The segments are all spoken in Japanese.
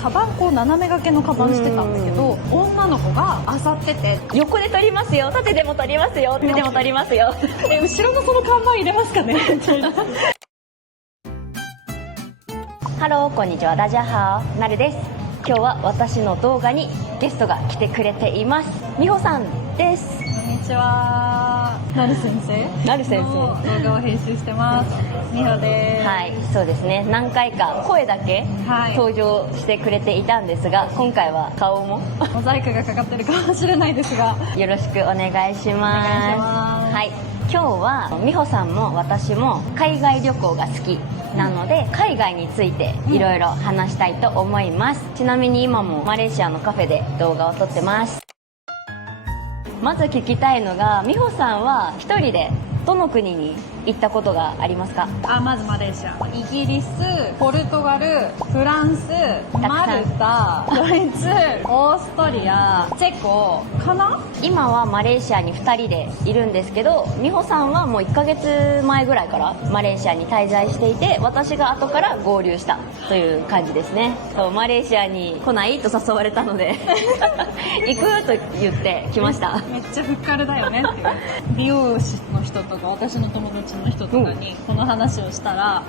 カバンこう斜め掛けのカバンしてたんだけど、女の子が漁ってて、横で撮りますよ、縦でも撮りますよ、手でも撮りますよ。後ろのその看板入れますかねみたいな。ハロー、こんにちは、ダジャハー、なるです。今日は私の動画にゲストが来てくれています。みほさんです。こんにちは。なる先生。なる先生。動画を編集してます。みほです。はい、そうですね。何回か声だけ登場してくれていたんですが、今回は顔もモザイクがかかってるかもしれないですが、よろしくお願いします。はい、今日はみほさんも私も海外旅行が好きなので、海外についていろいろ話したいと思います。ちなみに今もマレーシアのカフェで動画を撮ってます。まず聞きたいのが、みほさんは一人でどの国に行ったことがありますか？まずマレーシア、イギリス、ポルトガル、フランス、マルタ、ドイツ、オーストリア、チェコかな。今はマレーシアに2人でいるんですけど、みほさんはもう1ヶ月前ぐらいからマレーシアに滞在していて、私が後から合流したという感じですね。そうマレーシアに来ないと誘われたので行くと言って来ました。めっちゃふっかるだよねっていう美容師の人とか私の友達の人とかにこの話をしたら、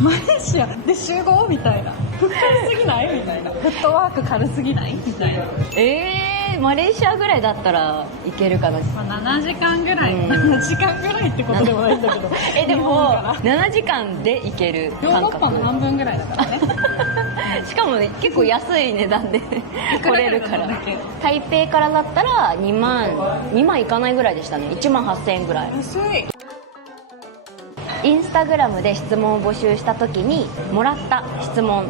マレーシアで集合みたいな、ふっかるすぎないみたいな、フットワーク軽すぎないみたいな。マレーシアぐらいだったらいけるかな。7時間ぐらい、7時間ぐらいってことでもないんだけどでも7時間で行けるヨーロッパの半分ぐらいだからねしかもね、結構安い値段で来れるから。台北からだったら2万いかないぐらいでしたね。1万8000円ぐらい。安い。インスタグラムで質問を募集した時にもらった質問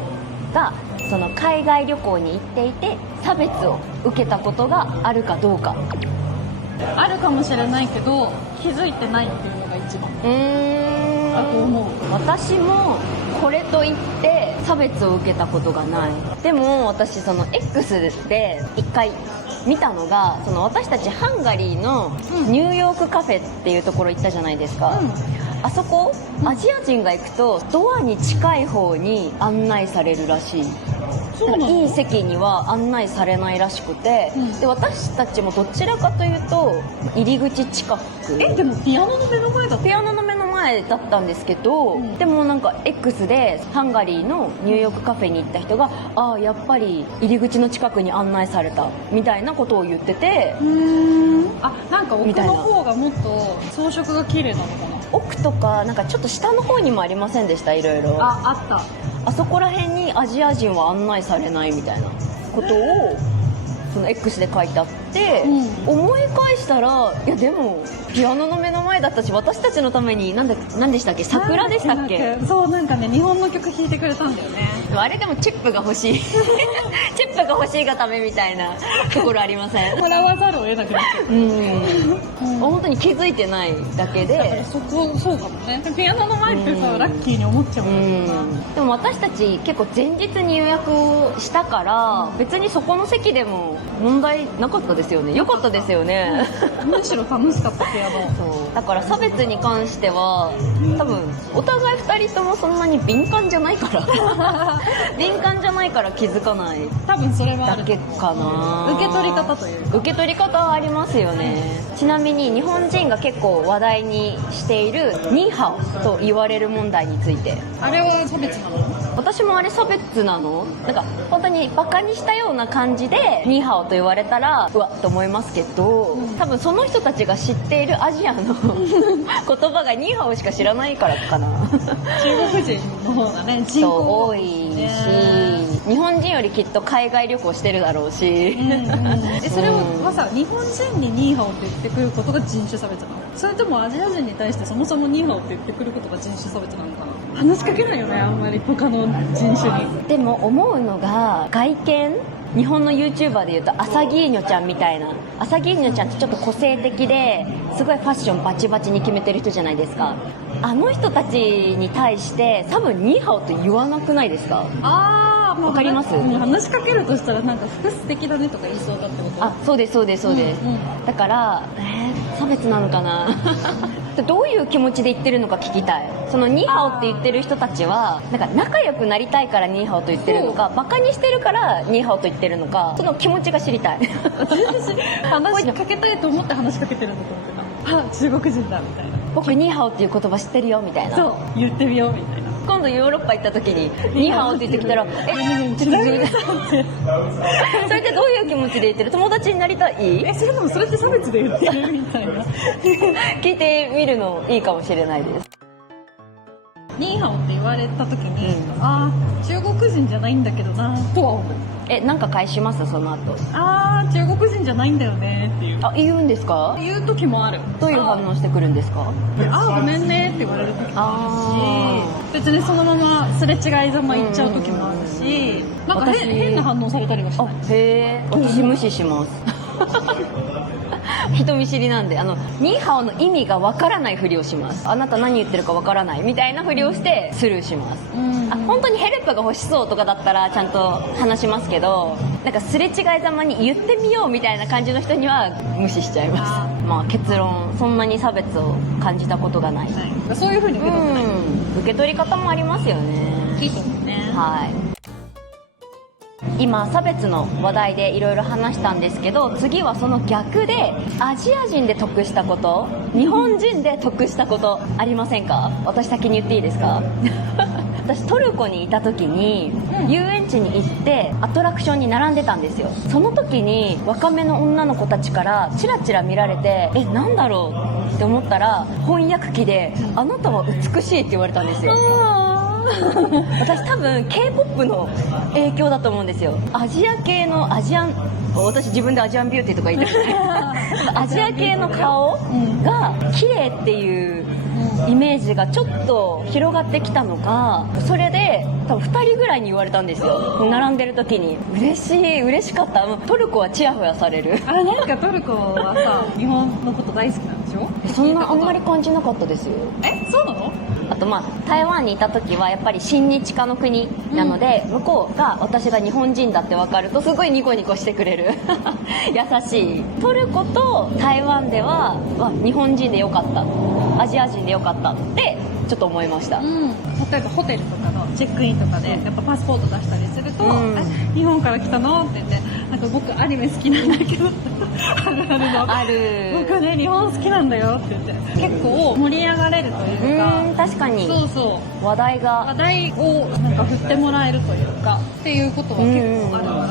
が、その海外旅行に行っていて差別を受けたことがあるかどうか。あるかもしれないけど気づいてないっていうのが一番だと思う。私もこれといって差別を受けたことがない。でも私その X で一回見たのが、その私たちハンガリーのニューヨークカフェっていうところ行ったじゃないですか、あそこアジア人が行くとドアに近い方に案内されるらしい。いい席には案内されないらしくて、で私たちもどちらかというと入り口近く。でもピアノの目の前だった。ピアノの目の前だったんですけど、でもなんか X でハンガリーのニューヨークカフェに行った人が、やっぱり入り口の近くに案内されたみたいなことを言ってて、なんか奥の方がもっと装飾が綺麗なのかな。奥とかなんかちょっと下の方にもありませんでした？いろいろあった。あそこら辺にアジア人は案内されないみたいなことをその X で書いてあって、思い返したら、いやでもピアノの目の前だったし、私たちのために何でしたっけ、桜でしたっけ。そう、なんかね、日本の曲弾いてくれたんだよね。あれでもチップが欲しいチップが欲しいがためみたいなところありません？もらわざるを得なくなっちゃう。本当に気づいてないだけで、そうかもね。ピアノの前ってさ、ラッキーに思っちゃうもんね。でも私たち結構前日に予約をしたから、別にそこの席でも問題なかったですよね。良かったですよね。むしろ楽しかったピアノ。そうだから差別に関しては多分お互い2人ともそんなに敏感じゃないから敏感じゃないから気づかない多分それはあるだけかな。受け取り方というか、受け取り方はありますよね。ちなみに日本人が結構話題にしているニーハオと言われる問題について、あれは差別なの？私もあれ差別なの？なんか本当にバカにしたような感じでニーハオと言われたらうわっと思いますけど、多分その人たちが知っているアジアの言葉がニーハオしか知らないからかな。中国人の方がね、人口多いし、日本人よりきっと海外旅行してるだろうし、それはさ、日本人にニーハオって言ってくることが人種差別なの？それともアジア人に対してそもそもニーハオって言ってくることが人種差別なのかな？話しかけないよね、あんまり他の人種に。でも思うのが、外見日本の YouTuber でいうとアサギーニョちゃんみたいな、アサギーニョちゃんってちょっと個性的ですごいファッションバチバチに決めてる人じゃないですか。あの人たちに対して多分ニーハオって言わなくないですか？わかります？話しかけるとしたらなんか服素敵だねとか言いそうだってこと？そうです。だから差別なのかなどういう気持ちで言ってるのか聞きたい。そのニーハオって言ってる人たちはなんか仲良くなりたいからニーハオと言ってるのか、バカにしてるからニーハオと言ってるのか、その気持ちが知りたい。話しかけたいと思って話しかけてるんだと思ってた。あ、中国人だみたいな。僕ニーハオっていう言葉知ってるよみたいな。そう、言ってみようみたいな。今度ヨーロッパ行った時にニーハオって言ってきたら、ちょっとそれってどういう気持ちで言ってる？友達になりたい？それでもそれって差別で言ってるみたいな。聞いてみるのいいかもしれないです。ニーハオって言われた時に、あー、中国人じゃないんだけどなとは思う。なんか返しますその後？あー、中国人じゃないんだよねっていう。あ、言うんですか？言う時もある。どういう反応してくるんですか？あー、ごめんねって言われる時もあるし、別にそのまますれ違いざま行っちゃう時もあるし、なんか変な反応されたりはしない。へー、私無視します。人見知りなんで、ニーハオの意味がわからないふりをします。あなた何言ってるかわからないみたいなふりをしてスルーします。本当にヘルプが欲しそうとかだったらちゃんと話しますけど、なんかすれ違いざまに言ってみようみたいな感じの人には無視しちゃいます。まあ結論、そんなに差別を感じたことがない。そういうふうに受け取ってない。受け取り方もありますよね。聞いてもね。はい。今差別の話題でいろいろ話したんですけど、次はその逆でアジア人で得したこと、日本人で得したことありませんか？私先に言っていいですか？私トルコにいた時に遊園地に行ってアトラクションに並んでたんですよ。その時に若めの女の子たちからチラチラ見られて、なんだろうって思ったら翻訳機であなたは美しいって言われたんですよ。私多分 K-POP の影響だと思うんですよ。アジア系の私自分でアジアンビューティーとか言ってるアジア系の顔が綺麗っていうイメージがちょっと広がってきたのか、それで多分2人ぐらいに言われたんですよ、並んでる時に。嬉しかった。トルコはチヤホヤされる。なんかトルコはさ、日本のこと大好きなんでしょ？そんなあんまり感じなかったですよ。そうなの？あと台湾にいた時はやっぱり親日家の国なので、向こうが私が日本人だって分かるとすごいニコニコしてくれる優しい。トルコと台湾では日本人でよかった、アジア人でよかったってちょっと思いました。例えばホテルとかのチェックインとかでやっぱパスポート出したりすると、日本から来たのって言って、なんか僕アニメ好きなんだけどある僕はね日本好きなんだよって言って結構盛り上がれるというか、確かにそう話題をなんか振ってもらえるというかっていうことは結構あるから、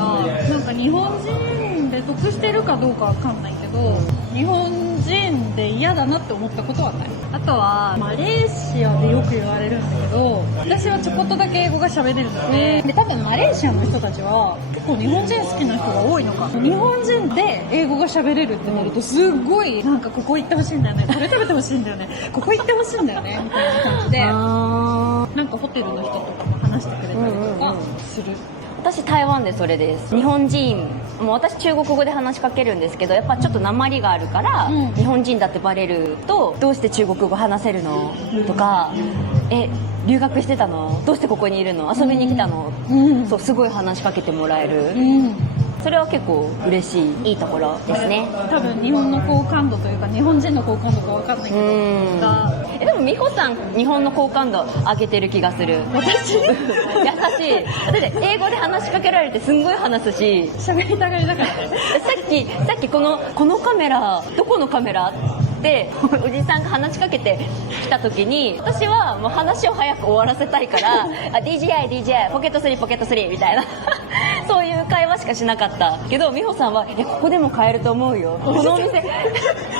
なんか日本人で得してるかどうかわかんないけど、日本人で嫌だなって思ったことはない。あとはマレーシアでよく言われるんだけど、私はちょこっとだけ英語が喋れるので、多分マレーシアの人たちは結構日本人好きな人が多いのか。日本人で英語が喋れるってなるとすごいなんかここ行ってほしいんだよね、これ食べてほしいんだよね、ここ行ってほしいんだよねみたいな感じで、なんかホテルの人とかも話してくれたりとかする。私台湾でそれです。日本人もう私中国語で話しかけるんですけど、やっぱちょっと訛りがあるから、日本人だってバレると、どうして中国語話せるのとか、留学してたの、どうしてここにいるの、遊びに来たの、そうすごい話しかけてもらえる、それは結構嬉しいいいところですね。多分日本の好感度というか日本人の好感度か分かんないけど、でも美穂さん日本の好感度上げてる気がする。私優しい。だって英語で話しかけられてすんごい話すし、喋りたがりだからね。さっきこのカメラどこのカメラっておじさんが話しかけてきた時に、私はもう話を早く終わらせたいからDJ ポケット3みたいなそういう会話しかしなかったけど、美穂さんはここでも買えると思うよ、このお店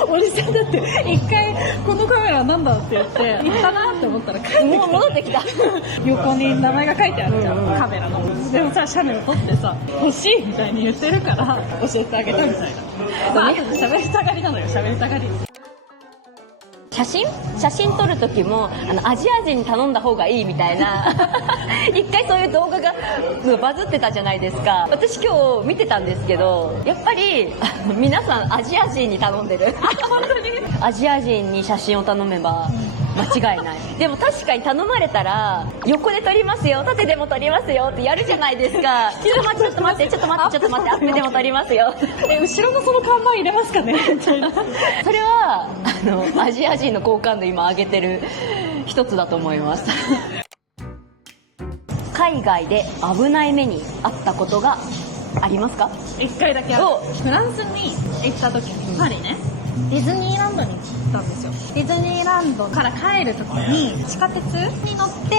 おじさんだって一回このカメラなんだって言って行ったなって思ったら帰ってきた。もう戻ってきた横に名前が書いてあるじゃん、カメラの。でもさ、写メを撮ってさ欲しいみたいに言ってるから教えてあげたみたいな。喋りたがりなのよ、喋りたがり。写真撮る時もアジア人に頼んだ方がいいみたいな一回そういう動画がバズってたじゃないですか。私今日見てたんですけど、やっぱり皆さんアジア人に頼んでる本当にアジア人に写真を頼めば間違いない。でも確かに頼まれたら横で撮りますよ、縦でも撮りますよってやるじゃないですか。ちょっと待ってちょっと待ってちょっと待ってちょっと待って、アップでも撮りますよ。後ろのその看板入れますかねみたいな。それはアジア人の好感度今上げてる一つだと思います。海外で危ない目に遭ったことがありますか？一回だけある。フランスに行った時に、パリね、ディズニーランドに行ったんですよ。ディズニーランドから帰る時に地下鉄に乗って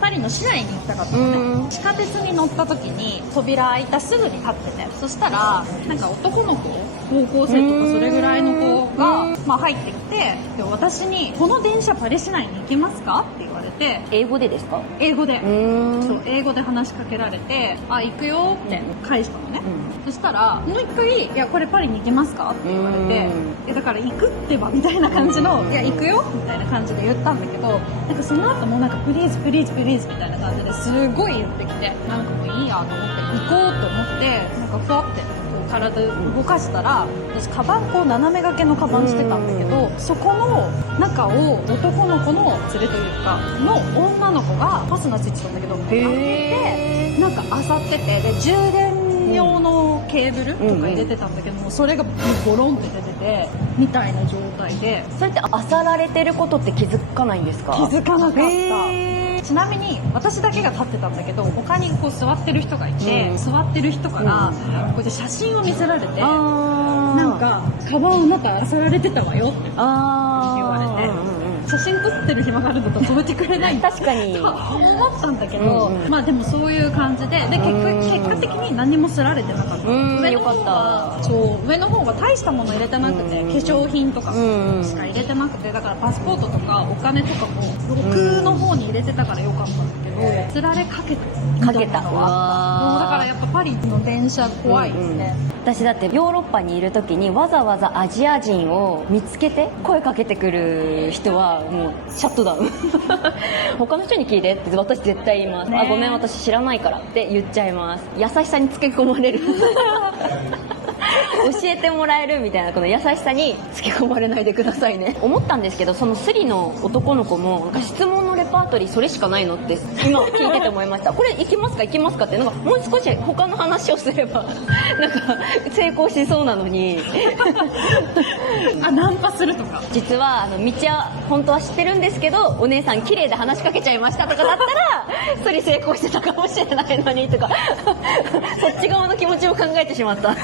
パリの市内に行きたかったのね。地下鉄に乗った時に扉開いたすぐに立ってて、そしたらなんか男の子、高校生とかそれぐらいの子が、まあ、入ってきて、で私にこの電車パリ市内に行けますかって言われて、英語でですか？英語でそう英語で話しかけられて、あ、行くよって返したのね。そしたらもう一回、いやこれパリに行けますかって言われて、だから行くってばみたいな感じの、いや行くよみたいな感じで言ったんだけど、なんかその後もなんかプリーズプリーズプリーズみたいな感じですごい言ってきて、なんかもういいやと思って行こうと思って、なんかふわって体動かしたら、私カバンこう斜め掛けのカバンしてたんだけど、そこの中を男の子の連れというかの女の子がファスナーついてたんだけど、開けてなんか漁ってて、で充電用のケーブルとか入れてたんだけども、それがボロンって出ててみたいな状態で。それって漁られてることって気づかないんですか？気づかなかった。ちなみに私だけが立ってたんだけど、他にこう座ってる人がいて、座ってる人からこうやって写真を見せられて、なんかカバンをあなた漁られてたわよって言われて、写真撮ってる暇があるんだったら止めてくれない確かにと思ったんだけど、まあでもそういう感じで、結果的に何もすられてなかった。よかった。そう上の方が大したもの入れてなくて、化粧品とかしか入れてなくて、だからパスポートとかお金とかも奥の方に入れてたからよかったんだけど、つられかけたかけた。だからやっぱパリの電車怖いですね。私だってヨーロッパにいる時にわざわざアジア人を見つけて声かけてくる人はもうシャットダウン。他の人に聞いてって私絶対言います、あ、ごめん私知らないからって言っちゃいます。優しさにつけ込まれる。教えてもらえるみたいなこの優しさにつけ込まれないでくださいね。思ったんですけど、そのスリの男の子もなんか質問のレパートリーそれしかないのって今聞いてて思いました。これ行きますか行きますかって、なんかもう少し他の話をすればなんか成功しそうなのに。あ、ナンパするとか。実は道は本当は知ってるんですけど、お姉さん綺麗で話しかけちゃいましたとかだったらそれ成功してたかもしれないのにとか、そっち側の気持ちを考えてしまった。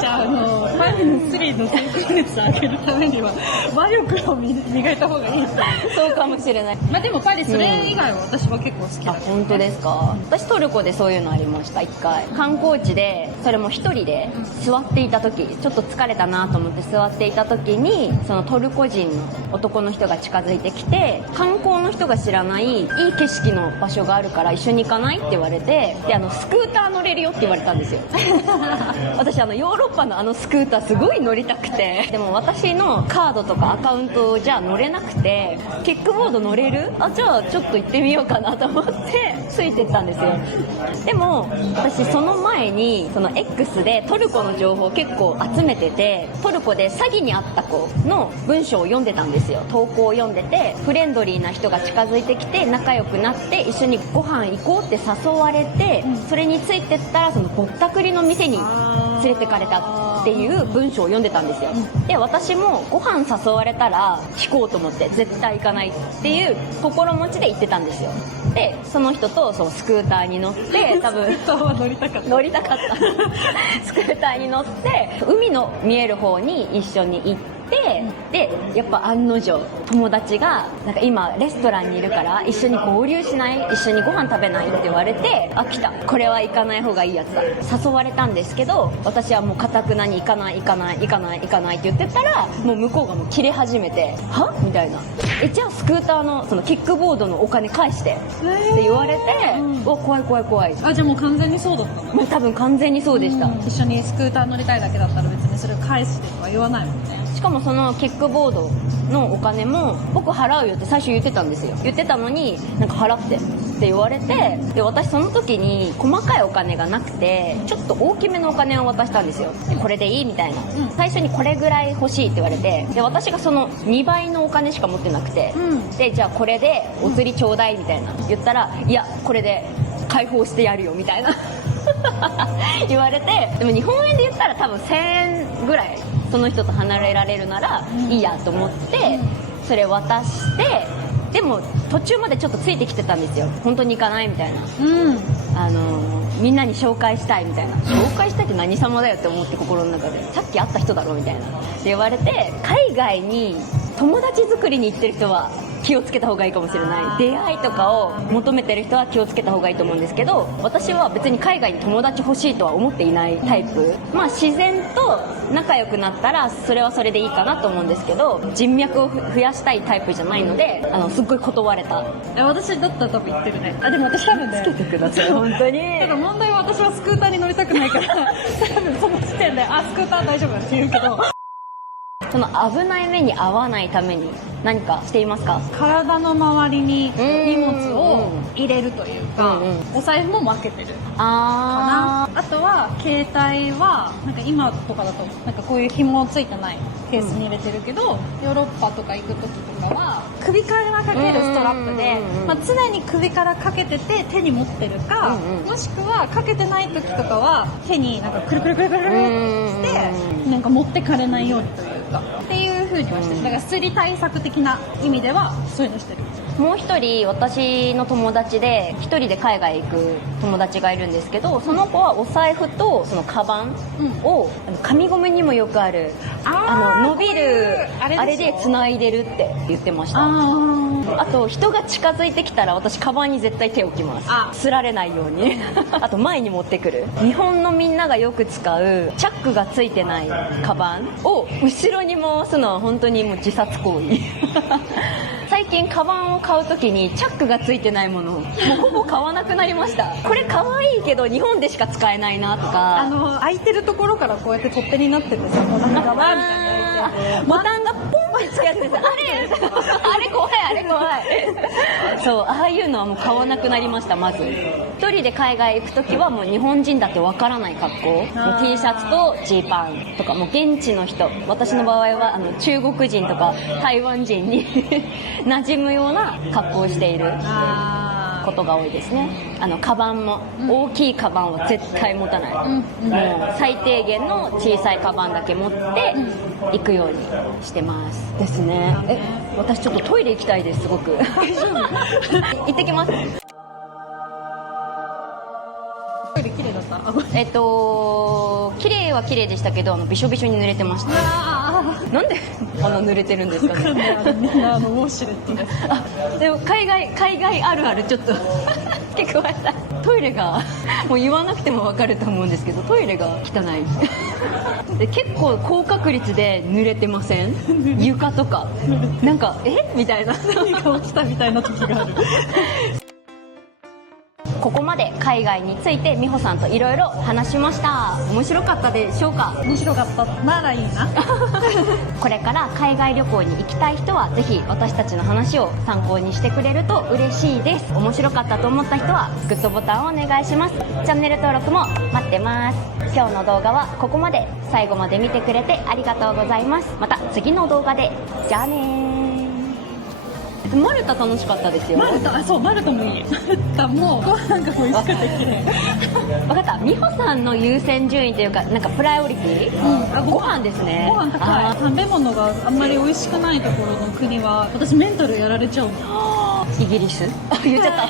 じゃあパリのスリの成功率を上げるためには魔力を磨いた方がいいですね。そうかもしれない。まあでもパリそれ以外は私は結構好きだ、ね。本当ですか？私トルコでそういうのありました。一回観光地で、それも一人で座っていた時、ちょっと疲れたなと思って座っていた時に、そのトルコ人の男の人が近づいてきて、観光の人が知らないいい景色の場所があるから一緒に行かないって言われて、でスクーター乗れるよって言われたんですよ。私ヨーロッパのスクーターすごい乗りたくて、でも私のカードとかアカウントじゃ乗れなくて、キックボード乗れる？あ、じゃあちょっと行ってみようかなと思ってついてったんですよ。でも私その前にその X でトルコの情報を結構集めてて、トルコで詐欺に遭った子の文章を読んでたんですよ。投稿を読んでて、フレンドリーな人が近づいてきて仲良くなって一緒にご飯行こうって誘われて、それについてったらそのぼったくりの店に連れてかれたっていう文章を読んでたんですよ。で私もご飯誘われたら聞こうと思って絶対行かないっていう心持ちで行ってたんですよ。でその人とそのスクーターに乗って、多分乗りたかったスクーターに乗って海の見える方に一緒に行って、でやっぱ案の定友達がなんか今レストランにいるから一緒に合流しない？一緒にご飯食べない？って言われて、あ、来た、これは行かない方がいいやつだ。誘われたんですけど、私はもう堅くなに行かないって言ってたら、もう向こうがもう切れ始めて、は？みたいな。じゃあスクーターのそのキックボードのお金返してって言われて、お、怖い。あ、じゃあもう完全にそうだったの？もう多分完全にそうでした。一緒にスクーター乗りたいだけだったら別にそれを返してとは言わないもんね。しかもそのキックボードのお金も僕払うよって最初言ってたんですよ。言ってたのになんか払ってって言われて、で私その時に細かいお金がなくてちょっと大きめのお金を渡したんですよ。でこれでいいみたいな、最初にこれぐらい欲しいって言われて、で私がその2倍のお金しか持ってなくて、でじゃあこれでお釣りちょうだいみたいな言ったら、いやこれで解放してやるよみたいな言われて、でも日本円で言ったら多分1000円ぐらいその人と離れられるならいいやと思ってそれ渡して、でも途中までちょっとついてきてたんですよ。本当に行かないみたいな、みんなに紹介したいみたいな、紹介したいって何様だよって思って心の中で、さっき会った人だろみたいなって言われて、海外に友達作りに行ってる人は気をつけた方がいいかもしれない。出会いとかを求めてる人は気をつけた方がいいと思うんですけど、私は別に海外に友達欲しいとは思っていないタイプ。まあ自然と仲良くなったらそれはそれでいいかなと思うんですけど、人脈を増やしたいタイプじゃないので、すっごい断れた。私だったら多分言ってるね。でも私多分ね、つけてください本当に。ただ問題は私はスクーターに乗りたくないから多分その時点でスクーター大丈夫って言うけど、その危ない目に遭わないために何かしていますか？体の周りに荷物を入れるというか、お財布も分けてるかな。あとは携帯はなんか今とかだとなんかこういう紐ついてないケースに入れてるけど、ヨーロッパとか行く時とかは首からかけるストラップで、常に首からかけてて手に持ってるか、もしくはかけてない時とかは手になんかくるくるくるくるくるってなんか持ってかれないようにというかっていう風にはしてる。だからすり対策的な意味ではそういうのしてる。もう一人私の友達で一人で海外行く友達がいるんですけど、その子はお財布とそのカバンを、紙ゴムにもよくある伸びるあれで繋いでるって言ってました。あと人が近づいてきたら私カバンに絶対手を置きます。すられないようにあと前に持ってくる。日本のみんながよく使うチャックがついてないカバンを後ろに回すのは本当にもう自殺行為最近カバンを買うときにチャックがついてないものもうほぼ買わなくなりました。これ可愛いけど日本でしか使えないなとか、開いてるところからこうやって取っ手になっててさ、もうなんかバーみたいな開いてボタンがポンってつくやつです。あれ怖いあれ怖いそう、ああいうのはもう買わなくなりました。まず一人で海外行くときはもう日本人だってわからない格好、T シャツとジーパンとか、もう現地の人、私の場合は中国人とか台湾人に馴染むような格好をしていることが多いですね。カバンも、大きいカバンは絶対持たない、もう最低限の小さいカバンだけ持って行くようにしてますですね。私ちょっとトイレ行きたいです。すごく行ってきます。トイレ綺麗だった？綺麗は綺麗でしたけどびしょびしょに濡れてました。なんで濡れてるんですかね。みんなウォシュレットででも海外あるあるちょっと結構トイレがもう言わなくても分かると思うんですけど、トイレが汚いで結構高確率で濡れてません？床とかなんかみたいな何が起きたみたいな時があるここまで海外について美穂さんといろいろ話しました。面白かったでしょうか？面白かったならいいなこれから海外旅行に行きたい人はぜひ私たちの話を参考にしてくれると嬉しいです。面白かったと思った人はグッドボタンをお願いします。チャンネル登録も待ってます。今日の動画はここまで。最後まで見てくれてありがとうございます。また次の動画で。じゃあねー。マルタ楽しかったですよ。マルタもいい。マルタもご飯が美味しくて綺麗。分かった。美穂さんの優先順位というかなんかプライオリティ、ご飯ですね。ご飯高い。食べ物があんまり美味しくないところの国は私メンタルやられちゃうの。イギリス言っちゃった